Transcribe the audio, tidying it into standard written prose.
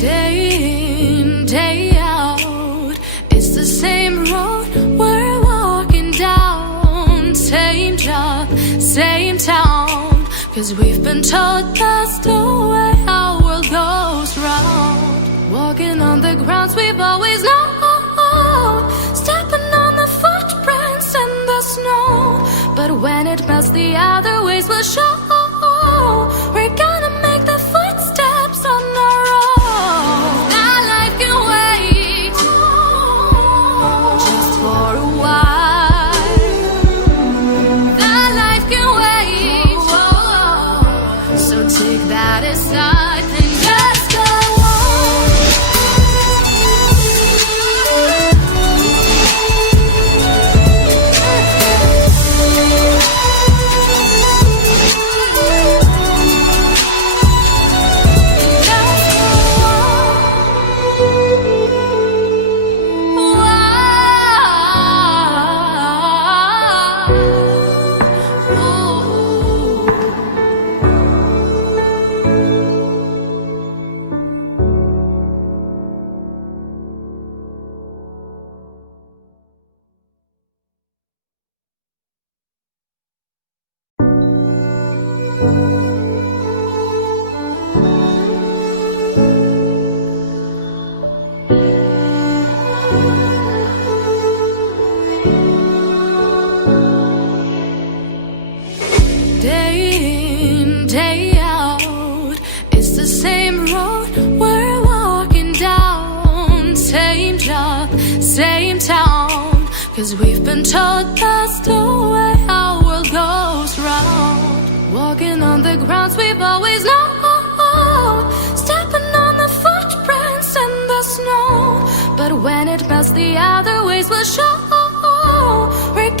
Day in, day out, it's the same road we're walking down. Same job, same town, 'cause we've been told that's the way our world goes round. Walking on the grounds we've always known, stepping on the footprints in the snow. But when it melts, the other ways will show. We're gonna make the footsteps on our own. That life can wait, just for a while. That life can wait, so take that aside and just go on. Day in, day out, it's the same road we're walking down. Same job, same town, 'cause we've been told that's the way our world goes round. Walking on the grounds we've always known, stepping on the footprints in the snow. But when it melts, the other ways will show. We're